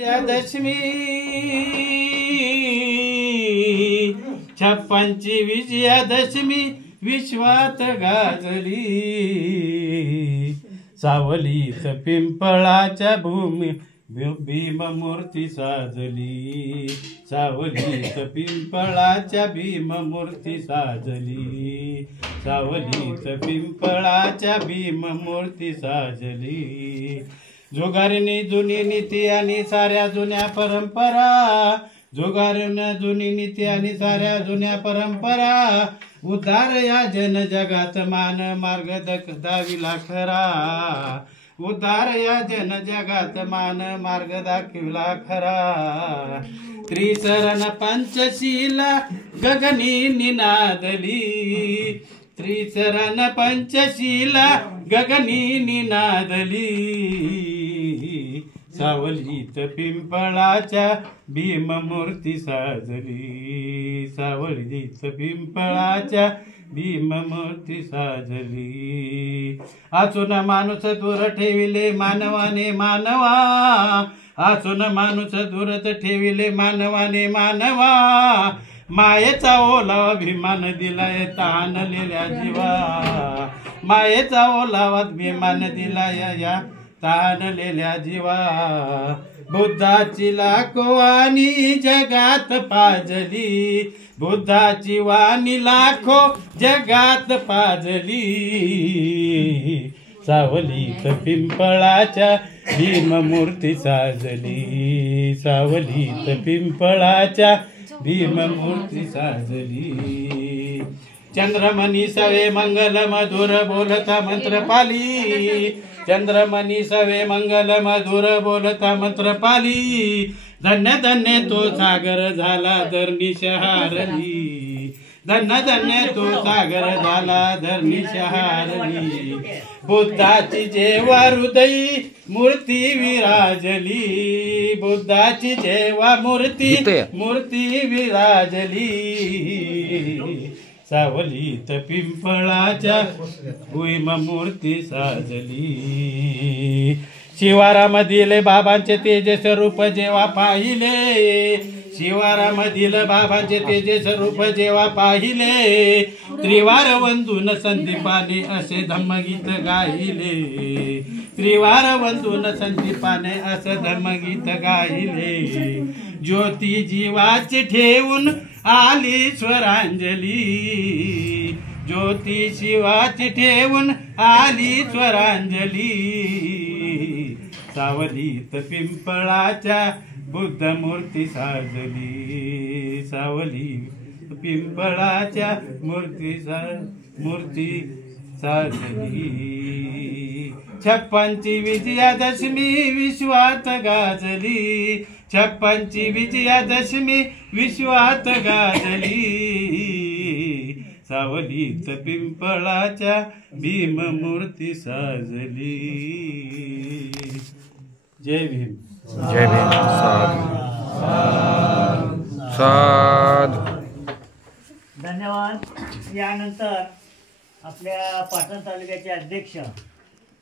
विजयादशमी 56ची विजयादशमी विश्वात गाजली। सावलीत पिंपळाच्या भूमी भीममूर्ती साजली। सावलीत पिंपळाच्या भीममूर्ती साजली। सावलीत पिंपळाच्या भीममूर्ती साजली। जुगारीने जुनी नीती आणि साऱ्या जुन्या परंपरा। जुगारीने जुनी नीती आणि साऱ्या जुन्या परंपरा। उद्धार या जनजगात मान मार्ग दाखविला खरा। उद्धार या जनजगात मान मार्ग दाखविला खरा। त्रिचरण पंचशीला गगनी निनादली। त्रिचरण पंचशीला गगनी निनादली। सावलीत पिंपळाच्या भीममूर्ती साजली। सावलीत पिंपळाच्या भीममूर्ती साजली। आचून माणूस दूर ठेविले मानवाने मानवा। आचून माणूस दूरत ठेविले मानवाने मानवा। मायेचा ओलावा भीमान दिलाय ताणलेल्या जीवा। मायेचा ओलावा भीमान दिलाय या ताणलेल्या जीवा। बुद्धाची लाखो वाणी जगात पाजली। बुद्धाची वाणी लाखो जगात पाजली। सावलीत पिंपळाच्या भीममूर्ती साजली। सावलीत पिंपळाच्या भीममूर्ती साजली। चंद्रमणी सवे मंगल मधुर बोलता मंत्रपाली। चंद्रमणी सवे मंगल मधुर बोलता मंत्रपाली। धन्य धन्य तो सागर झाला धरणी शहारली। धन्य धन्य तो सागर झाला धरणी शहारली। बुद्धाची जेव्हा हृदयी मूर्ती विराजली। बुद्धाची जेव्हा मूर्ती विराजली। सावलीत पिंपळाच्या भीममूर्ती साजली। शिवारामधील बाबांचे तेजस रूप जेव्हा पाहिले। शिवारामधील बाबांचे तेजस रूप जेव्हा पाहिले। त्रिवार वंदून संदीपाने असे धम्मगीत गाहिले। त्रिवार वंदून संदीपाने असे धम्मगीत गाहिले। ज्योती जीवाची ठेवून आली स्वरांजली। ज्योती शिवाची ठेवून आली स्वरांजली। सावलीत पिंपळाच्या बुद्धमूर्ती साजली। सावलीत पिंपळाच्या मूर्ती साजली। 56ची विजयादशमी विश्वात गाजली। 56ची विजयादशमी विश्वात गाजली। सावलीत पिंपळाच्या भीममूर्ती साजली। जय भीम। जय भीम। साधु। धन्यवाद। यानंतर आपल्या पाटण तालुक्याचे अध्यक्ष